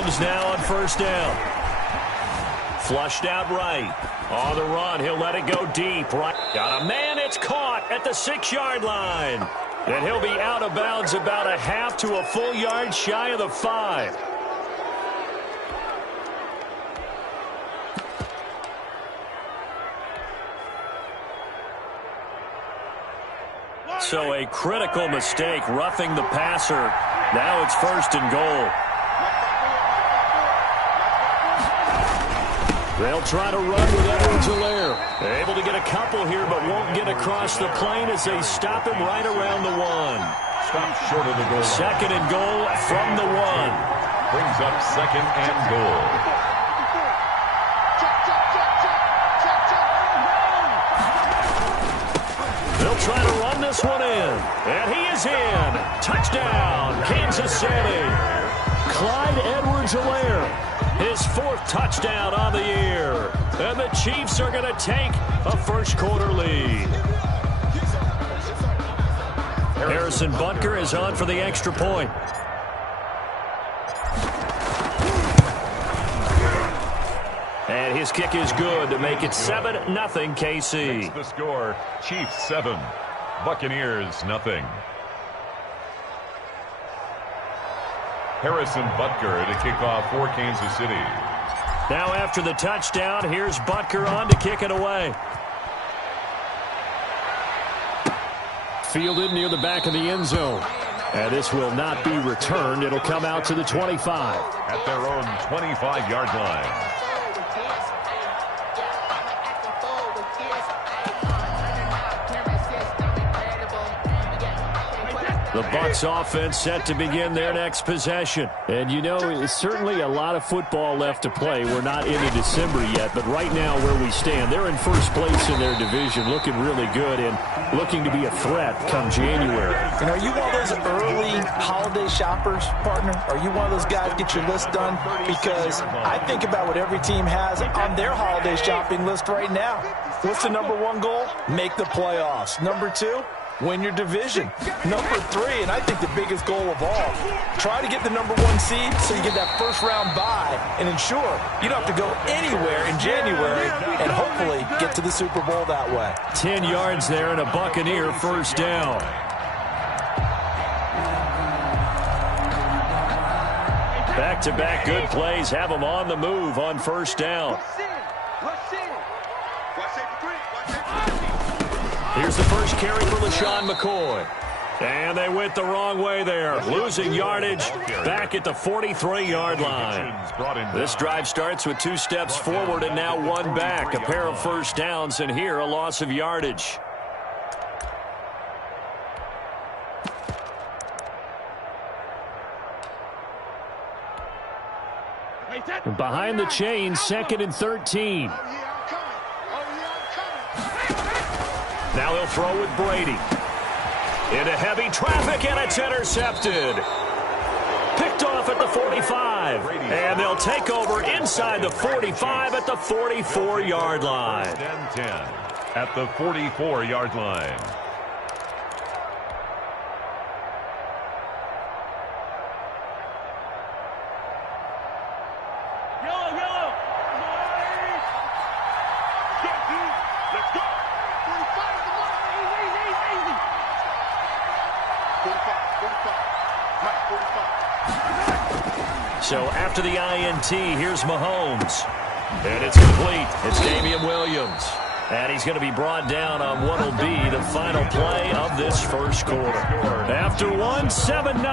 Mahomes now on first down. Flushed out right. On the run, he'll let it go deep. Right. Got a man, it's caught at the 6-yard line. And he'll be out of bounds about a half to a full yard shy of the 5. So a critical mistake, roughing the passer. Now it's first and goal. They'll try to run with Edwards-Helaire. Able to get a couple here, but won't get across the plane as they stop him right around the 1. Stop short of the goal. Second and goal from the 1. Brings up second and goal. They'll try to run this one in. And he is in. Touchdown, Kansas City. Clyde Edwards-Helaire. His 4th touchdown on the year. And the Chiefs are going to take a first-quarter lead. Harrison Butker is on for the extra point. And his kick is good to make it 7-0 KC. Makes the score, Chiefs 7, Buccaneers 0. Harrison Butker to kick off for Kansas City. Now after the touchdown, here's Butker on to kick it away. Fielded near the back of the end zone. And this will not be returned. It'll come out to the 25. At their own 25-yard line. The Bucs offense set to begin their next possession. And, you know, it's certainly a lot of football left to play. We're not into December yet, but right now where we stand, they're in first place in their division, looking really good and looking to be a threat come January. And are you one of those early holiday shoppers, partner? Are you one of those guys get your list done? Because I think about what every team has on their holiday shopping list right now. What's the number 1 goal? Make the playoffs. Number 2? Win your division. Number 3, and I think the biggest goal of all, try to get the number 1 seed so you get that first-round bye and ensure you don't have to go anywhere in January and hopefully get to the Super Bowl that way. 10 yards there and a Buccaneer first down. Back-to-back good plays have them on the move on first down. Here's the first carry for LaShawn McCoy. And they went the wrong way there. Losing yardage back at the 43-yard line. This drive starts with 2 steps forward and now 1 back. A pair of first downs, and here a loss of yardage. Behind the chain, 2nd and 13. Now he'll throw with Brady. Into heavy traffic, and it's intercepted. Picked off at the 45. And they'll take over inside the 45 at the 44-yard line. 10 at the 44-yard line. So after the INT, here's Mahomes. And it's complete. It's Damian Williams. And he's going to be brought down on what will be the final play of this first quarter. After 7-0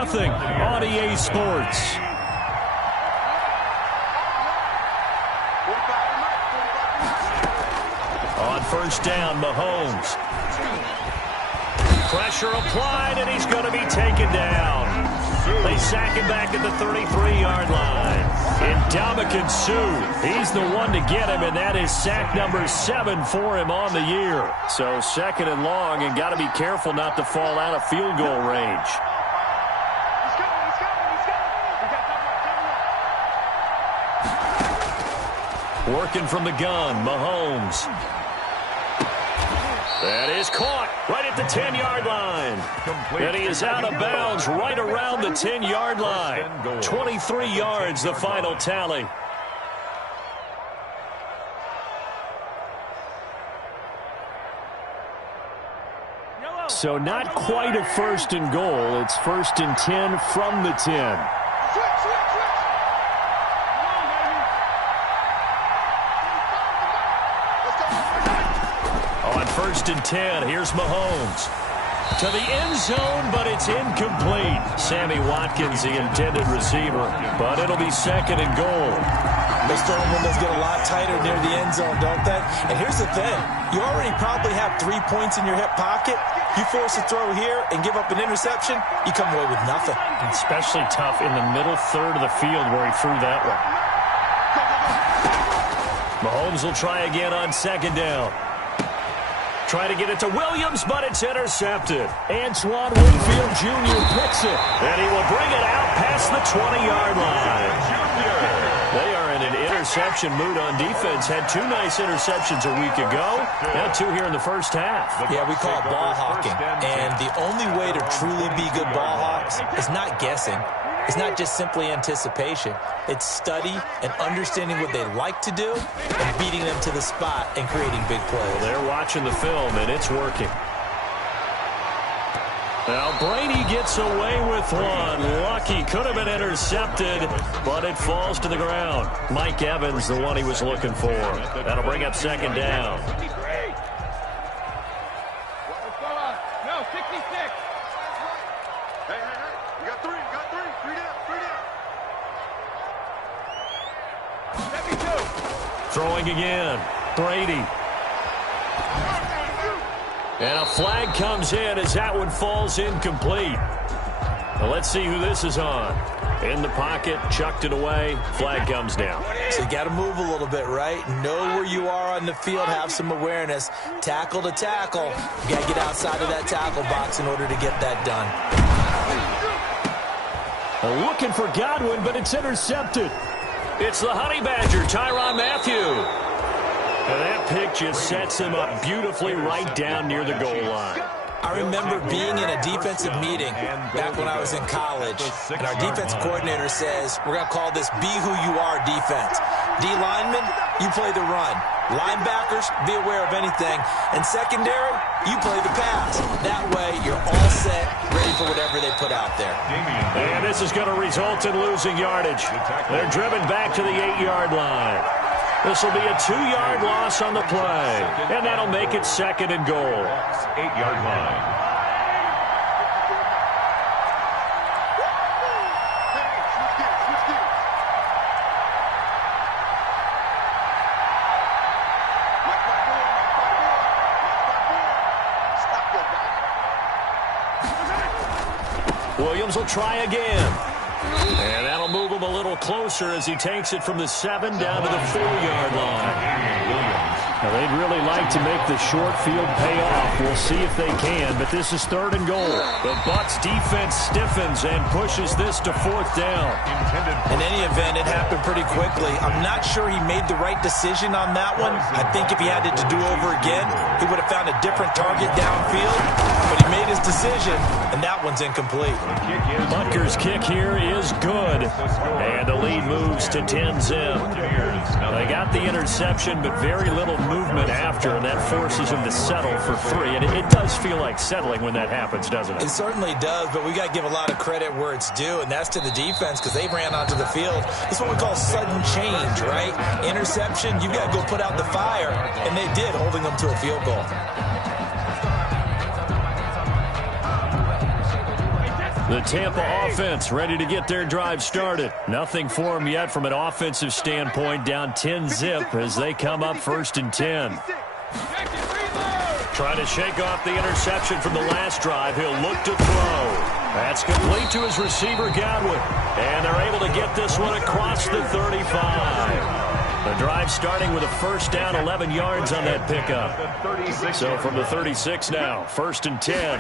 on EA Sports. On first down, Mahomes. Pressure applied, and he's going to be taken down. They sack him back at the 33-yard line. Ndamukong Suh, he's the one to get him, and that is sack number 7 for him on the year. So 2nd and long, and got to be careful not to fall out of field goal range. Working from the gun, Mahomes. That is caught right at the 10-yard line. And he is out of bounds right around the 10-yard line. 23 yards, the final tally. So not quite a first and goal. It's 1st and 10 from the 10. On 1st and 10, here's Mahomes. To the end zone, but it's incomplete. Sammy Watkins, the intended receiver, but it'll be 2nd and goal. Those throwing windows get a lot tighter near the end zone, don't they? And here's the thing. You already probably have 3 points in your hip pocket. You force a throw here and give up an interception, you come away with nothing. Especially tough in the middle third of the field where he threw that one. Mahomes will try again on 2nd down. Try to get it to Williams, but it's intercepted. Antoine Winfield Jr. picks it, and he will bring it out past the 20-yard line. They are in an interception mood on defense. Had 2 nice interceptions a week ago. Now 2 here in the first half. Yeah, we call it ball hawking. And the only way to truly be good ball hawks is not guessing. It's not just simply anticipation. It's study and understanding what they like to do and beating them to the spot and creating big plays. Well, they're watching the film, and it's working. Now, Brady gets away with one. Lucky. Could have been intercepted, but it falls to the ground. Mike Evans, the one he was looking for. That'll bring up 2nd down. No, 66. Hey, you got 3, you got 3. 3 down, 3 down. 72. Throwing again. Brady. And a flag comes in as that one falls incomplete. Now let's see who this is on. In the pocket, chucked it away, flag comes down. So you got to move a little bit, right? Know where you are on the field, have some awareness. Tackle to tackle. You got to get outside of that tackle box in order to get that done. Looking for Godwin, but it's intercepted. It's the Honey Badger, Tyrann Mathieu. And that pick just sets him up beautifully right down near the goal line. I remember being in a defensive meeting back when I was in college, and our defensive coordinator says, we're going to call this Be Who You Are defense. D linemen, you play the run. Linebackers, be aware of anything. And secondary, you play the pass. That way, you're all set, ready for whatever they put out there. And this is going to result in losing yardage. They're driven back to the 8-yard line. This will be a 2-yard loss on the play, and that'll make it 2nd and goal. 8-yard line. Williams will try again. And that'll move him a little closer as he takes it from the 7 down to the 4-yard line. Now, they'd really like to make the short field pay off. We'll see if they can, but this is 3rd and goal. The Bucs defense stiffens and pushes this to 4th down. In any event, it happened pretty quickly. I'm not sure he made the right decision on that one. I think if he had it to do over again, he would have found a different target downfield. But he made his decision, and that one's incomplete. Butker's kick here is good. And the lead moves to 10-zip. They got the interception, but very little movement after, and that forces him to settle for 3. And it does feel like settling when that happens, doesn't it? It certainly does, but we got to give a lot of credit where it's due, and that's to the defense because they ran onto the field. It's what we call sudden change, right? Interception, you got to go put out the fire, and they did, holding them to a field goal. The Tampa offense ready to get their drive started. Nothing for them yet from an offensive standpoint, down 10-zip as they come up 1st and 10. Trying to shake off the interception from the last drive. He'll look to throw. That's complete to his receiver, Godwin. And they're able to get this one across the 35. The drive starting with a 1st down, 11 yards on that pickup. So from the 36 now, 1st and 10.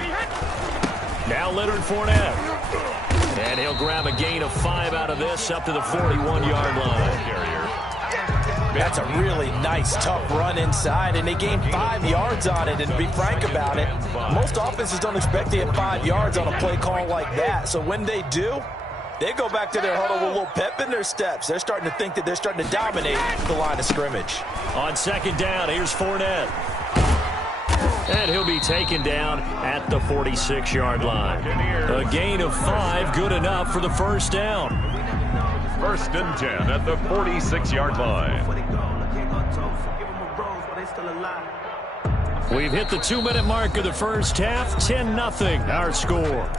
Now Leonard Fournette. And he'll grab a gain of 5 out of this up to the 41-yard line. That's a really nice, tough run inside, and they gained 5 yards on it. And to be frank about it, most offenses don't expect to hit 5 yards on a play call like that. So when they do, they go back to their huddle with a little pep in their steps. They're starting to think that they're starting to dominate the line of scrimmage. On second down, here's Fournette. And he'll be taken down at the 46-yard line. A gain of 5, good enough for the first down. First and 10 at the 46-yard line. We've hit the 2-minute mark of the first half. 10-0 our score.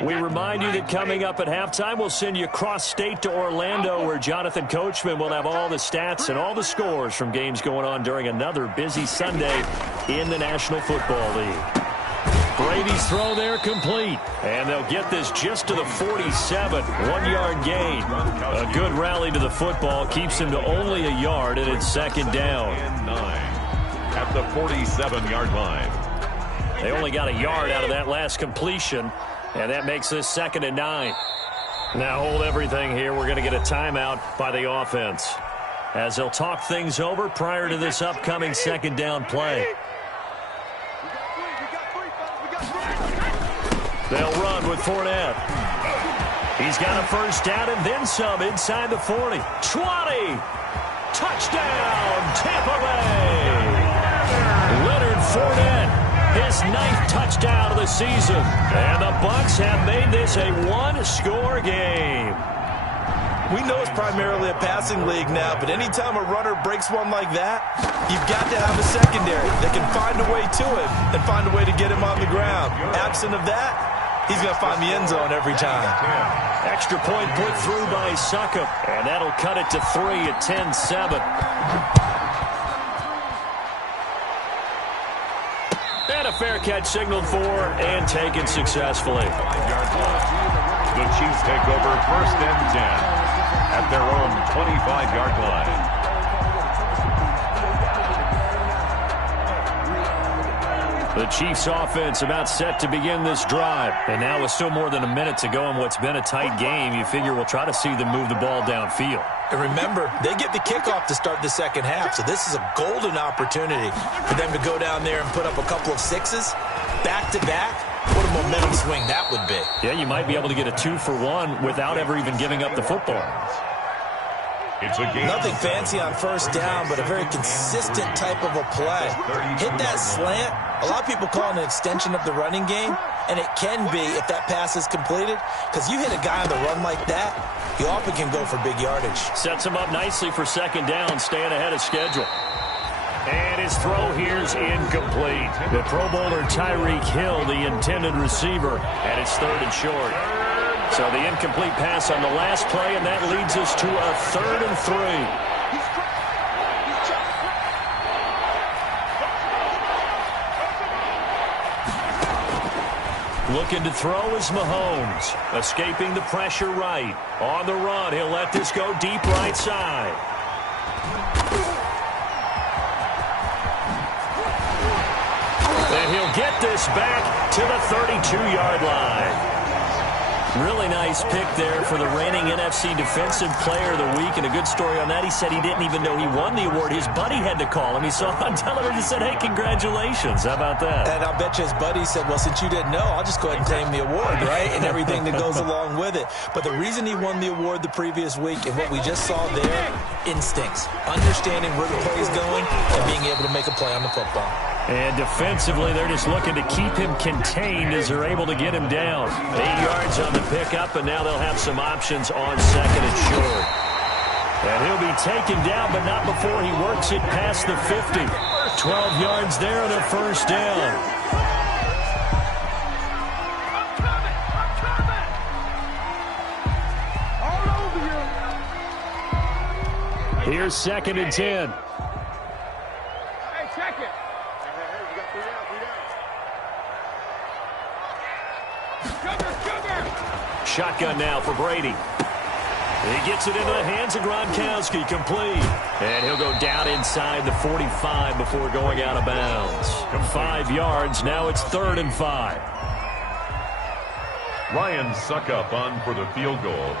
We remind you that coming up at halftime, we'll send you cross-state to Orlando, where Jonathan Coachman will have all the stats and all the scores from games going on during another busy Sunday in the National Football League. Brady's throw there complete, and they'll get this just to the 47, 1-yard gain. A good rally to the football keeps him to only a yard, and it's second down. And 9 at the 47-yard line. They only got a yard out of that last completion, and that makes this second and 9. Now hold everything here. We're going to get a timeout by the offense, as they'll talk things over prior to this upcoming second down play. They'll run with Fournette. He's got a first down and then some inside the 40. 20. Touchdown, Tampa Bay. Leonard Fournette, his 9th touchdown of the season. And the Bucs have made this a one-score game. We know it's primarily a passing league now, but anytime a runner breaks one like that, you've got to have a secondary that can find a way to him and find a way to get him on the ground. Absent of that, he's going to find the end zone every time. Extra point put through by Succop, and that'll cut it to 3 at 10-7. And a fair catch signaled for and taken successfully. 5-yard line. The Chiefs take over first and 10 at their own 25-yard line. The Chiefs offense about set to begin this drive. And now with still more than a minute to go in what's been a tight game, you figure we'll try to see them move the ball downfield. And remember, they get the kickoff to start the second half, so this is a golden opportunity for them to go down there and put up a couple of sixes back-to-back. What a momentum swing that would be. Yeah, you might be able to get a 2-for-1 without ever even giving up the football. It's a game. Nothing fancy on first down, but a very consistent type of a play. Hit that slant. A lot of people call it an extension of the running game, and it can be if that pass is completed, because you hit a guy on the run like that, he often can go for big yardage. Sets him up nicely for second down, staying ahead of schedule. And his throw here's incomplete. The Pro Bowler Tyreek Hill, the intended receiver, and it's third and short. So the incomplete pass on the last play, and that leads us to a 3rd and 3. Looking to throw is Mahomes. Escaping the pressure right. On the run, he'll let this go deep right side. And he'll get this back to the 32-yard line. Really nice pick there for the reigning NFC Defensive Player of the Week, and a good story on that. He said he didn't even know he won the award. His buddy had to call him. He saw it on television and said, hey, congratulations. How about that? And I'll bet you his buddy said, well, since you didn't know, I'll just go ahead and claim the award, right? And everything that goes along with it. But the reason he won the award the previous week and what we just saw there, instincts, understanding where the play is going and being able to make a play on the football. And defensively, they're just looking to keep him contained as they're able to get him down. 8 yards on the pickup, and now they'll have some options on second and short. And he'll be taken down, but not before he works it past the 50. 12 yards there on a first down. Here's second and 10. Shotgun now for Brady. He gets it into the hands of Gronkowski, complete. And he'll go down inside the 45 before going out of bounds. 5 yards, now it's 3rd and 5. Ryan Suckup on for the field goal.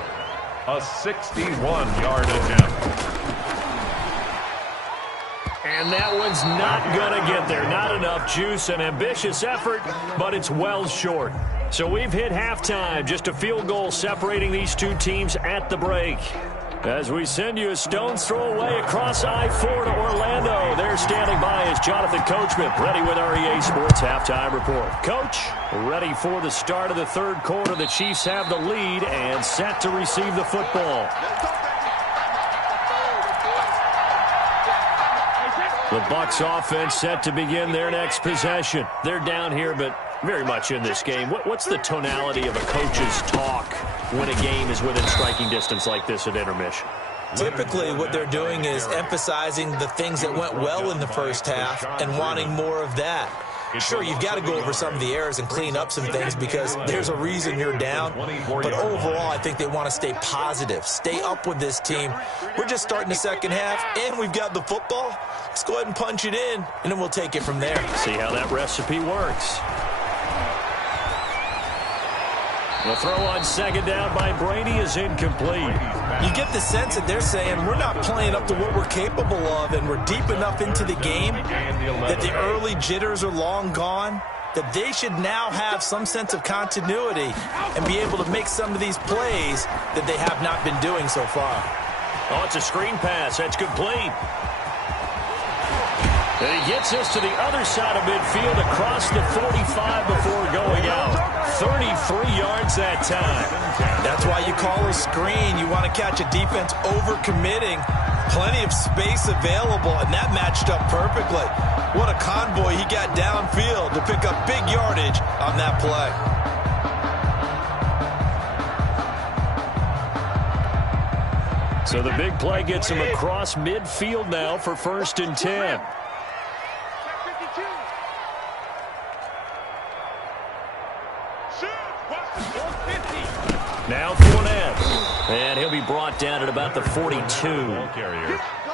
A 61-yard attempt. And that one's not going to get there. Not enough juice. An ambitious effort, but it's well short. So we've hit halftime. Just a field goal separating these two teams at the break. As we send you a stone's throw away across I-4 to Orlando. There standing by is Jonathan Coachman, ready with our EA Sports Halftime Report. Coach, ready for the start of the third quarter. The Chiefs have the lead and set to receive the football. The Bucs offense set to begin their next possession. They're down here, but very much in this game. What's the tonality of a coach's talk when a game is within striking distance like this at intermission? Typically, what they're doing is emphasizing the things that went well in the first half and wanting more of that. Sure, you've got to go over some of the errors and clean up some things because there's a reason you're down. But overall, I think they want to stay positive, stay up with this team. We're just starting the second half, and we've got the football. Let's go ahead and punch it in, and then we'll take it from there. See how that recipe works. The throw on second down by Brady is incomplete. You get the sense that they're saying we're not playing up to what we're capable of, and we're deep enough into the game that the early jitters are long gone, that they should now have some sense of continuity and be able to make some of these plays that they have not been doing so far. Oh, it's a screen pass. That's complete. And he gets us to the other side of midfield across the 45 before going out. 33 yards that time. That's why you call a screen. You want to catch a defense overcommitting. Plenty of space available, and that matched up perfectly. What a convoy he got downfield to pick up big yardage on that play. So the big play gets him across midfield now for 1st and 10. Now Fournette, and he'll be brought down at about the 42.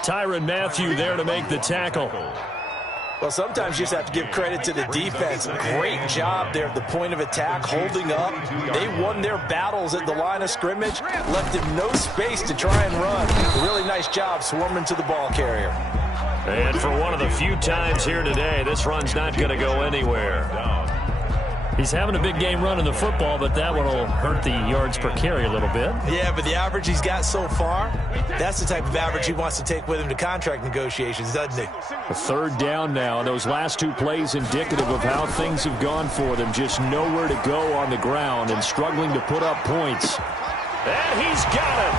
Tyrann Mathieu there to make the tackle. Well, sometimes you just have to give credit to the defense. Great job there at the point of attack, holding up. They won their battles at the line of scrimmage, left him no space to try and run. A really nice job swarming to the ball carrier. And for one of the few times here today, this run's not going to go anywhere. He's having a big game running the football, but that one will hurt the yards per carry a little bit. Yeah, but the average he's got so far, that's the type of average he wants to take with him to contract negotiations, doesn't he? A 3rd down now, and those last 2 plays indicative of how things have gone for them. Just nowhere to go on the ground and struggling to put up points. And he's got it.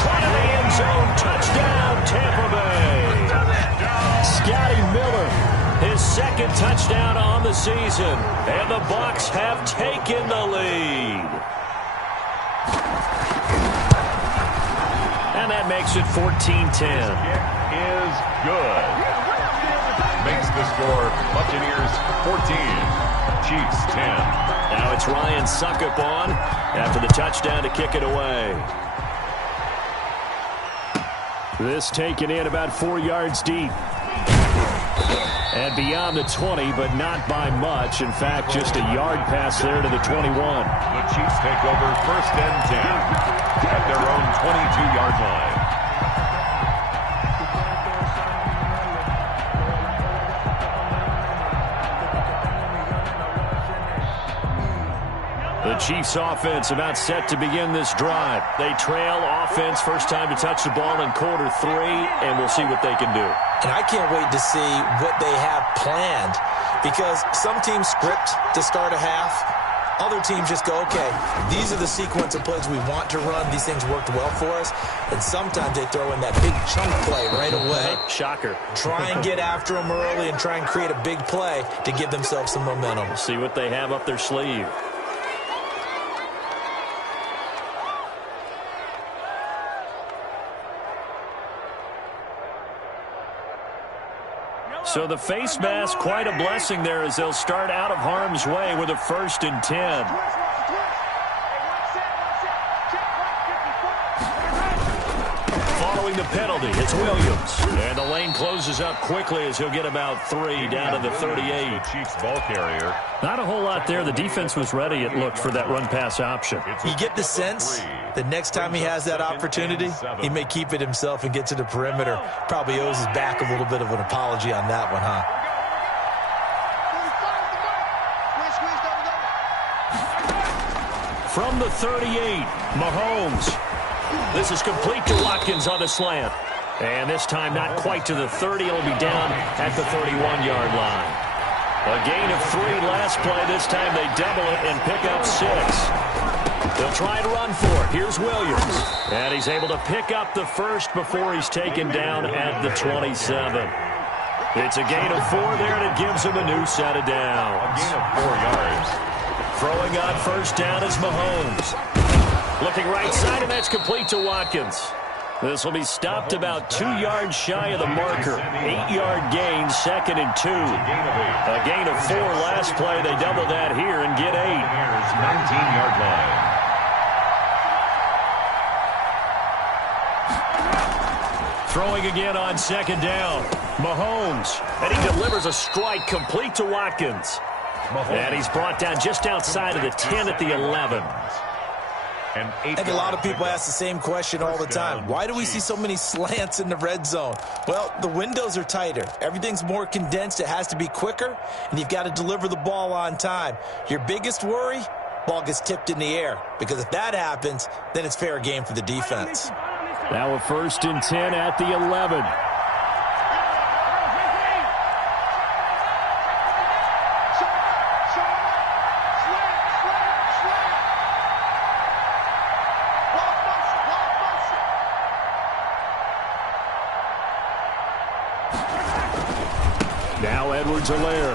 Caught in the end zone. Touchdown, Tampa Bay. Scotty Miller, his 2nd touchdown on the season. And the Bucs have taken the lead. And that makes it 14-10. Is good. Makes the score Buccaneers 14, Chiefs 10. Now it's Ryan Suckup on after the touchdown to kick it away. This taken in about 4 yards deep. And beyond the 20, but not by much. In fact, just a yard pass there to the 21. The Chiefs take over 1st and 10 at their own 22-yard line. The Chiefs offense about set to begin this drive. They trail offense, first time to touch the ball in quarter 3, and we'll see what they can do. And I can't wait to see what they have planned, because some teams script to start a half. Other teams just go, okay, these are the sequence of plays we want to run. These things worked well for us. And sometimes they throw in that big chunk play right away. Shocker. Try and get after them early and try and create a big play to give themselves some momentum. We'll see what they have up their sleeve. So the face mask, quite a blessing there as they'll start out of harm's way with a 1st and 10. following the penalty. It's Williams. And the lane closes up quickly as he'll get about 3 down to the 38. Chiefs ball carrier. Not a whole lot there. The defense was ready, it looked, for that run-pass option. You get the sense the next time he has that opportunity, he may keep it himself and get to the perimeter. Probably owes his back a little bit of an apology on that one, huh? From the 38, Mahomes. This is complete to Watkins on the slant. And this time not quite to the 30. It'll be down at the 31-yard line. A gain of 3 last play. This time they double it and pick up 6. They'll try and run for it. Here's Williams. And he's able to pick up the first before he's taken down at the 27. It's a gain of 4 there, and it gives him a new set of downs. A gain of 4 yards. Throwing on first down is Mahomes. Looking right side, and that's complete to Watkins. This will be stopped about 2 yards shy of the marker. 8-yard gain, 2nd and 2. A gain of 4 last play. They double that here and get 8. 19-yard line. Throwing again on 2nd down. Mahomes. And he delivers a strike complete to Watkins. And he's brought down just outside of the 10 at the 11. I think a lot of people ask the same question all the time. Why do we see so many slants in the red zone? Well, the windows are tighter. Everything's more condensed. It has to be quicker, and you've got to deliver the ball on time. Your biggest worry, ball gets tipped in the air, because if that happens, then it's fair game for the defense. Now a 1st and 10 at the 11. Now Edwards-Helaire.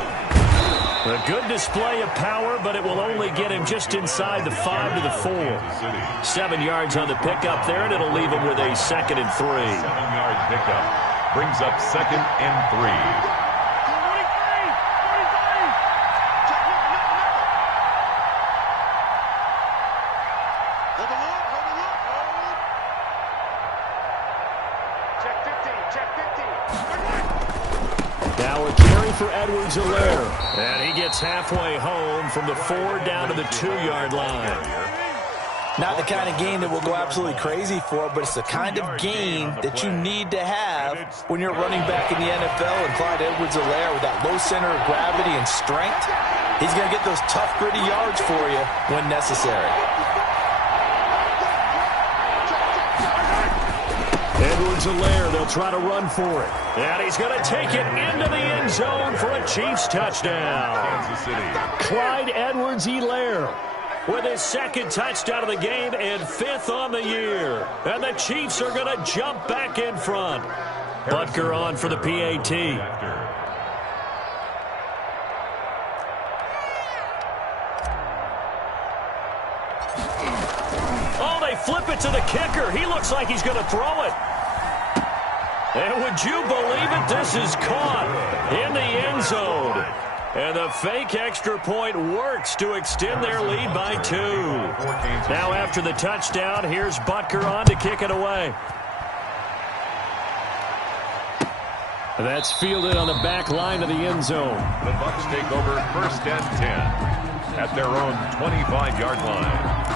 A good display of power, but it will only get him just inside the 5 to the 4. 7 yards on the pickup there, and it'll leave him with a 2nd and 3. 7-yard pickup brings up 2nd and 3. Now a carry for Edwards-Helaire. And he gets halfway home from the 4 down to the 2-yard line. Not the kind of gain that we'll go absolutely crazy for, but it's the kind of gain that you need to have when you're running back in the NFL. And Clyde Edwards-Helaire, with that low center of gravity and strength, he's going to get those tough, gritty yards for you when necessary. Edwards-Helaire, they'll try to run for it. And he's going to take it into the end zone for a Chiefs touchdown. Kansas City. Clyde Edwards-Helaire with his 2nd touchdown of the game and 5th on the year. And the Chiefs are going to jump back in front. Butker on for the PAT. Oh, they flip it to the kicker. He looks like he's going to throw it. And would you believe it? This is caught in the end zone. And the fake extra point works to extend their lead by 2. Now after the touchdown, here's Butker on to kick it away. That's fielded on the back line of the end zone. The Bucs take over 1st and 10 at their own 25-yard line.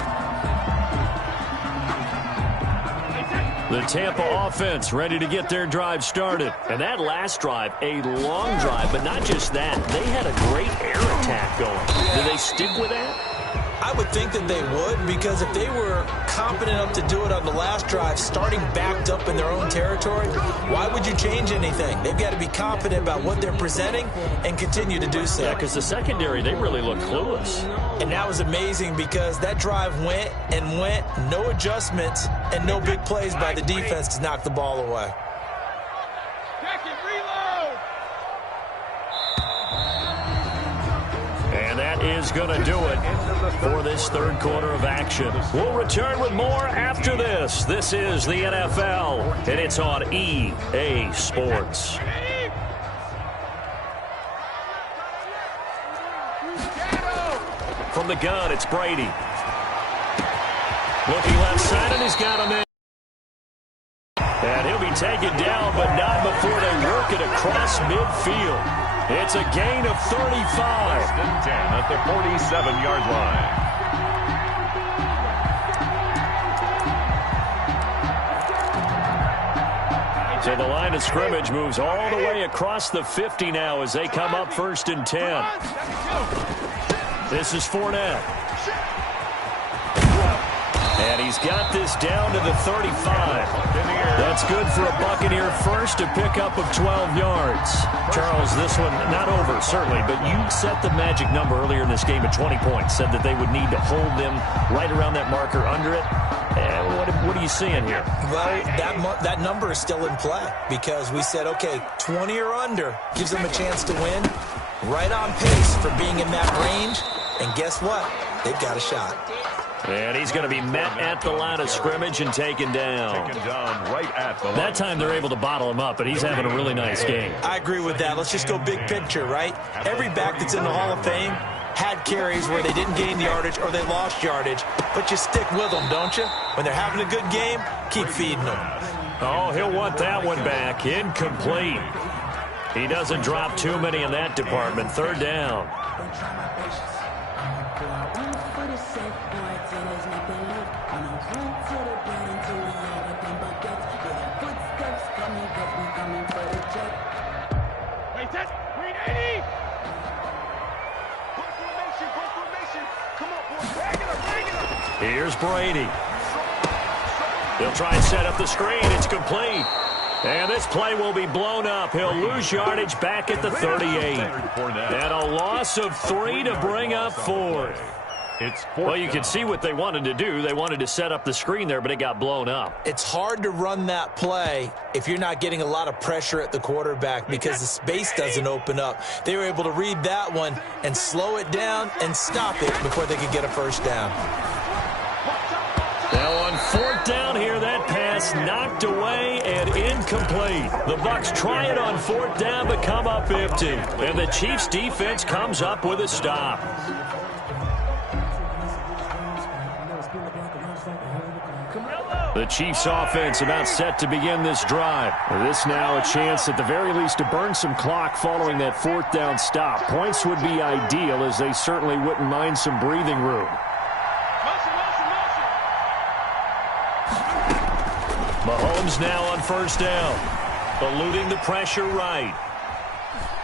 The Tampa offense ready to get their drive started. And that last drive, a long drive, but not just that. They had a great air attack going. Do they stick with that? I would think that they would, because if they were competent enough to do it on the last drive, starting backed up in their own territory, why would you change anything? They've got to be confident about what they're presenting and continue to do so. Yeah, because the secondary, they really look clueless. And that was amazing, because that drive went and went, no adjustments and no big plays by the defense to knock the ball away. And that is going to do it for this 3rd quarter of action. We'll return with more after this. This is the NFL, and it's on EA Sports. From the gun, it's Brady. Looking left side, and he's got him in. be taken down, but not before they work it across midfield. It's a gain of 35. 1st and 10 at the 47-yard line. So the line of scrimmage moves all the way across the 50 now as they come up 1st and 10. This is Fournette. And he's got this down to the 35. That's good for a Buccaneer first, a pickup of 12 yards. Charles, this one not over, certainly, but you set the magic number earlier in this game at 20 points, said that they would need to hold them right around that marker under it. What are you seeing here? Well, that number is still in play because we said, okay, 20 or under gives them a chance to win. Right on pace for being in that range. And guess what? They've got a shot. And he's going to be met at the line of scrimmage and taken down. Taken down right at the line. That time they're able to bottle him up, but he's having a really nice game. I agree with that. Let's just go big picture, right? Every back that's in the Hall of Fame had carries where they didn't gain yardage or they lost yardage, but you stick with them, don't you? When they're having a good game, keep feeding them. Oh, he'll want that one back. Incomplete. He doesn't drop too many in that department. 3rd down. Here's Brady. They'll try and set up the screen. It's complete. And this play will be blown up. He'll lose yardage back at the 38. And a loss of 3 to bring up 4th. Well, you can see what they wanted to do. They wanted to set up the screen there, but it got blown up. It's hard to run that play if you're not getting a lot of pressure at the quarterback because the space doesn't open up. They were able to read that one and slow it down and stop it before they could get a 1st down. Now on 4th down here, that pass knocked away and incomplete. The Bucs try it on 4th down but come up empty. And the Chiefs defense comes up with a stop. The Chiefs offense about set to begin this drive. This now a chance at the very least to burn some clock following that 4th down stop. Points would be ideal as they certainly wouldn't mind some breathing room. Mahomes now on 1st down. Eluding the pressure right.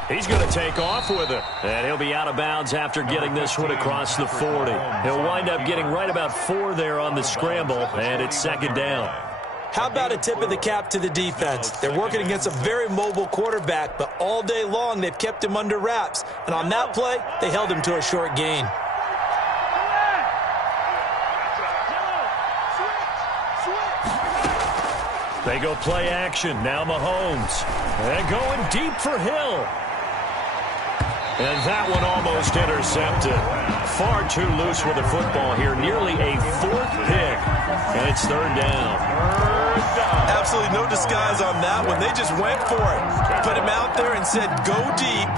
He's going to take off with it. And he'll be out of bounds after getting this one across the 40. He'll wind up getting right about 4 there on the scramble, and it's 2nd down. How about a tip of the cap to the defense? They're working against a very mobile quarterback, but all day long they've kept him under wraps. And on that play, they held him to a short gain. They go play action. Now Mahomes. And going deep for Hill. And that one almost intercepted. Far too loose with the football here. Nearly a 4th pick. And it's 3rd down. Absolutely no disguise on that one. They just went for it. Put him out there and said, go deep.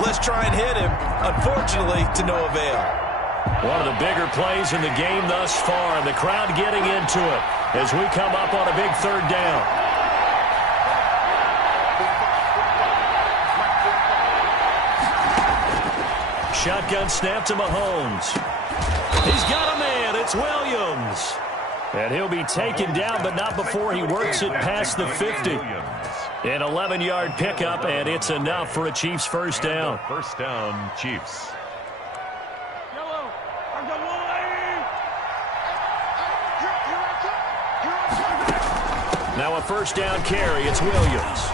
Let's try and hit him. Unfortunately, to no avail. One of the bigger plays in the game thus far. And the crowd getting into it as we come up on a big 3rd down. Shotgun snap to Mahomes. He's got a man. It's Williams. And he'll be taken down, but not before he works it past the 50. An 11-yard pickup, and it's enough for a Chiefs 1st down. 1st down, Chiefs. Now a 1st down carry. It's Williams.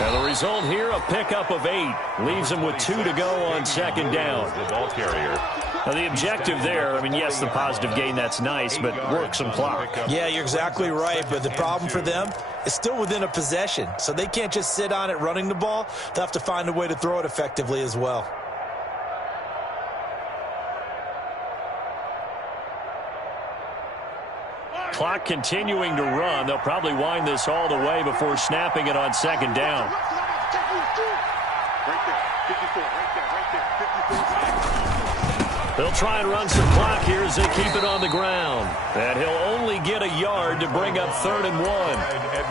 And the result here, a pickup of 8. Leaves him with 2 to go on 2nd down. The ball carrier. Now the objective there, I mean, yes, the positive gain, that's nice, but work some clock. Yeah, you're exactly right, but the problem for them is still within a possession. So they can't just sit on it running the ball. They'll have to find a way to throw it effectively as well. Clock continuing to run. They'll probably wind this all the way before snapping it on 2nd down. Right there, 54, right there, 54. They'll try and run some clock here as they keep it on the ground. And he'll only get a yard to bring up 3rd and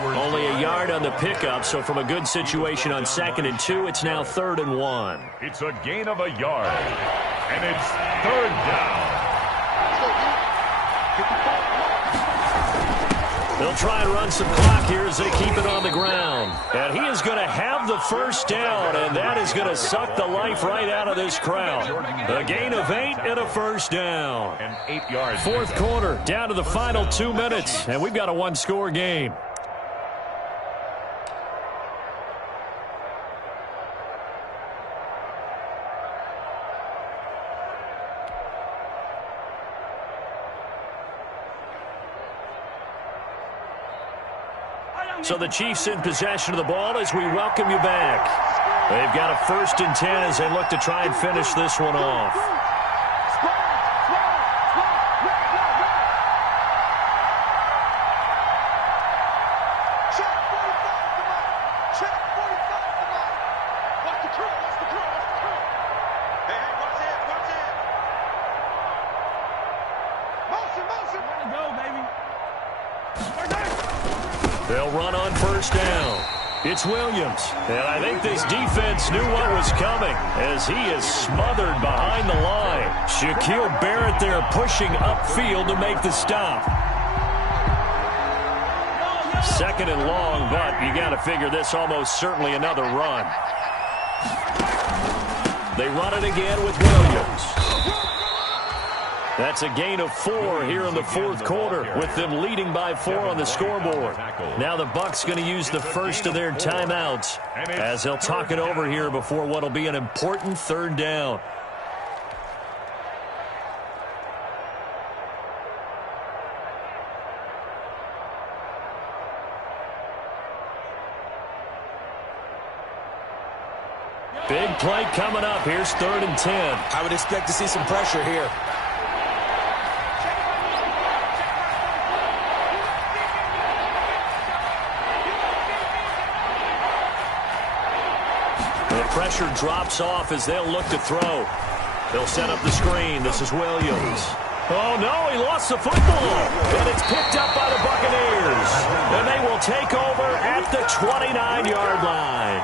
1. Only a yard on the pickup, so from a good situation on 2nd and 2, it's now 3rd and 1. It's a gain of a yard, and it's 3rd down. They'll try and run some clock here as they keep it on the ground. And he is going to have the first down, and that is going to suck the life right out of this crowd. A gain of 8 and a first down. And 8 yards. 4th quarter, down to the final 2 minutes, and we've got a one-score game. So the Chiefs in possession of the ball as we welcome you back. They've got a 1st and 10 as they look to try and finish this one off. They'll run on 1st down. It's Williams. And I think this defense knew what was coming as he is smothered behind the line. Shaquille Barrett there pushing upfield to make the stop. 2nd and long, but you got to figure this almost certainly another run. They run it again with Williams. That's a gain of 4 here in the 4th quarter, with them leading by 4 on the scoreboard. Now the Bucs going to use the first of their timeouts as they'll talk it over here before what will be an important 3rd down. Big play coming up. Here's 3rd and 10. I would expect to see some pressure here. Pressure drops off as they'll look to throw. They'll set up the screen. This is Williams. Oh, no, he lost the football. And it's picked up by the Buccaneers. And they will take over at the 29-yard line.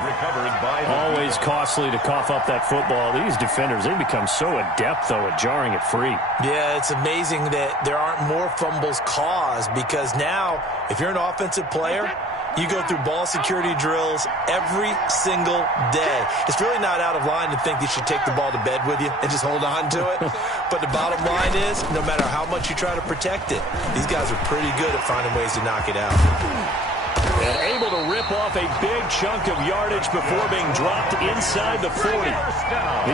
Always costly to cough up that football. These defenders, they become so adept, though, at jarring it free. Yeah, it's amazing that there aren't more fumbles caused because now, if you're an offensive player, you go through ball security drills every single day. It's really not out of line to think you should take the ball to bed with you and just hold on to it. But the bottom line is, no matter how much you try to protect it, these guys are pretty good at finding ways to knock it out. And able to rip off a big chunk of yardage before being dropped inside the 40.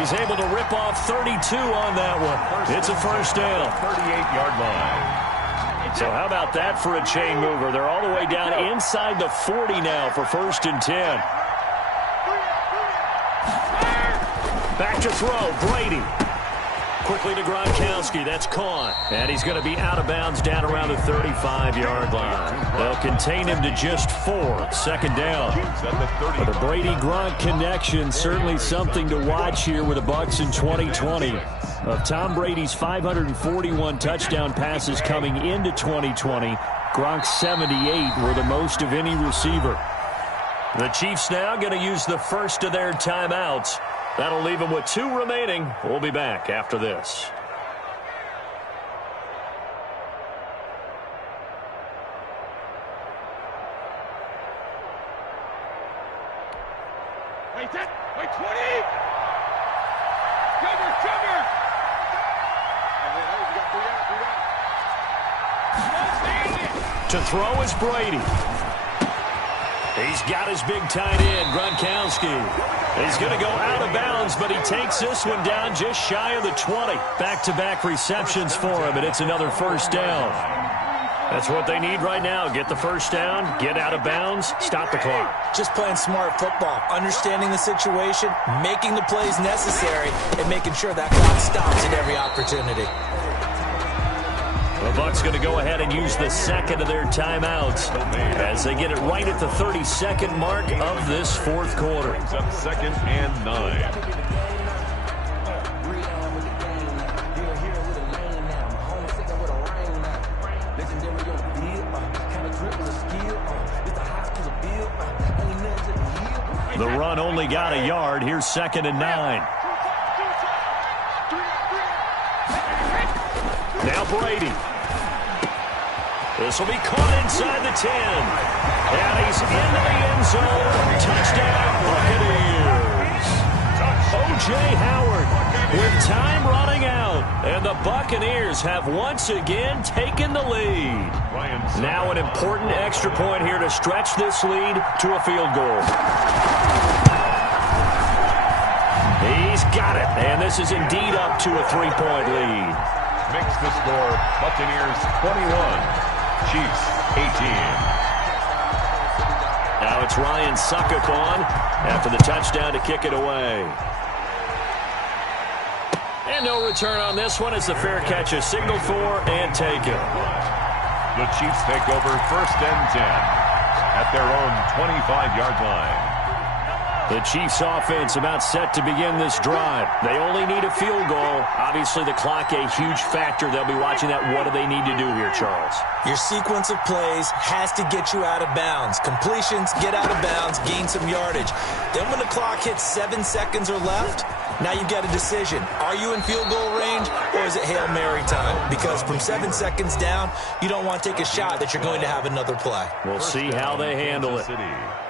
He's able to rip off 32 on that one. It's a first down. 38-yard line. So how about that for a chain mover? They're all the way down inside the 40 now for 1st and 10. Back to throw, Brady. Quickly to Gronkowski. That's caught. And he's going to be out of bounds down around the 35-yard line. They'll contain him to just 4. 2nd down. But the Brady-Gronk connection, certainly something to watch here with the Bucs in 2020. Of Tom Brady's 541 touchdown passes coming into 2020, Gronk's 78 were the most of any receiver. The Chiefs now going to use the first of their timeouts. That'll leave them with 2 remaining. We'll be back after this. Wait, 20! Cover! To throw is Brady. He's got his big tight end, Gronkowski. He's going to go out of bounds, but he takes this one down just shy of the 20. Back-to-back receptions for him, and it's another first down. That's what they need right now. Get the first down, get out of bounds, stop the clock. Just playing smart football, understanding the situation, making the plays necessary, and making sure that clock stops at every opportunity. The Bucs going to go ahead and use the second of their timeouts as they get it right at the 32nd mark of this 4th quarter. Brings up 2nd and 9. The run only got a yard. Here's 2nd and 9. Now Brady. This will be caught inside the 10. And he's into the end zone. Touchdown, Buccaneers. O.J. Howard with time running out. And the Buccaneers have once again taken the lead. Now an important extra point here to stretch this lead to a field goal. He's got it. And this is indeed up to a 3-point lead. Makes the score Buccaneers 21. Chiefs 18. Now it's Ryan Suckup on after the touchdown to kick it away. And no return on this one as the fair catch is signaled for and taken. The Chiefs take over 1st and 10 at their own 25-yard line. The Chiefs offense about set to begin this drive. They only need a field goal. Obviously, the clock a huge factor. They'll be watching that. What do they need to do here, Charles? Your sequence of plays has to get you out of bounds. Completions, get out of bounds, gain some yardage. Then when the clock hits 7 seconds or left, now you've got a decision. Are you in field goal range or is it Hail Mary time? Because from 7 seconds down, you don't want to take a shot that you're going to have another play. We'll see how they handle it.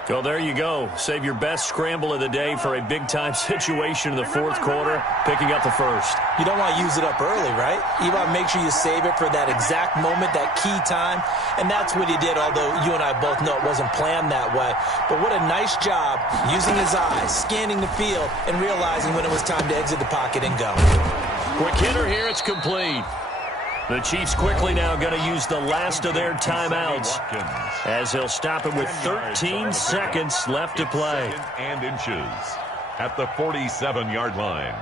Well, there you go. Save your best scramble of the day for a big-time situation in the 4th quarter, picking up the 1st. You don't want to use it up early, right? You want to make sure you save it for that exact moment, that key time. And that's what he did, although you and I both know it wasn't planned that way. But what a nice job using his eyes, scanning the field, and realizing when it was time to exit the pocket and go. Quick hitter here. It's complete. The Chiefs quickly now going to use the last of their timeouts as they'll stop it with 13 seconds left to play. 2nd and inches at the 47-yard line.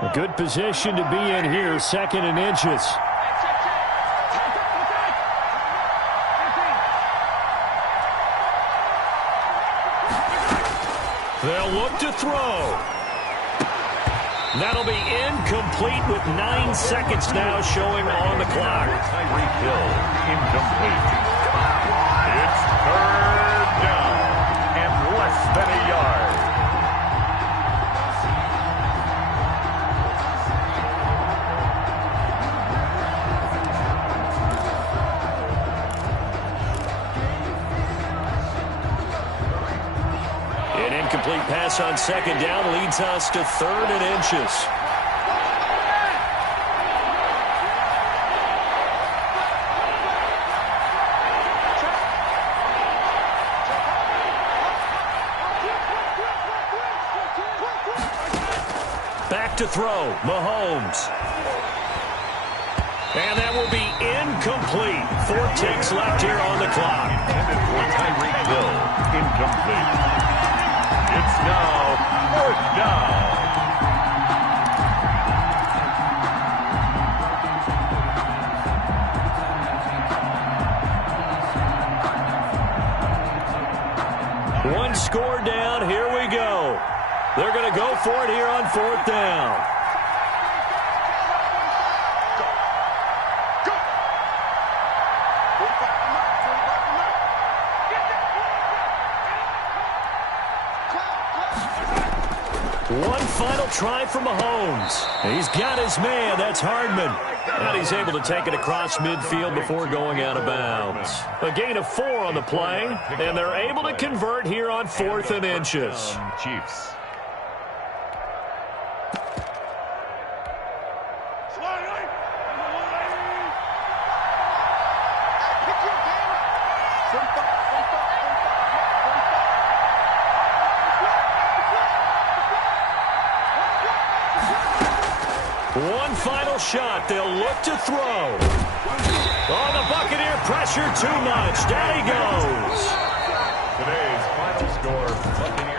A good position to be in here, 2nd and inches. They'll look to throw. That'll be incomplete with 9 seconds now showing on the clock. Tyreek Hill, incomplete. It's 3rd down and less than a yard. An incomplete pass on 2nd down leads us to 3rd and inches. Back to throw, Mahomes. And that will be incomplete. 4 ticks left here on the clock. Intended for Tyreek Hill, incomplete. It's now 4th down. One score down. Here we go. They're going to go for it here on 4th down. One final try for Mahomes. He's got his man. That's Hardman. And he's able to take it across midfield before going out of bounds. A gain of 4 on the play, and they're able to convert here on 4th and inches. Chiefs. One final shot. They'll look to throw. Oh, the Buccaneer pressure too much. Down he goes. Today's final score, Buccaneers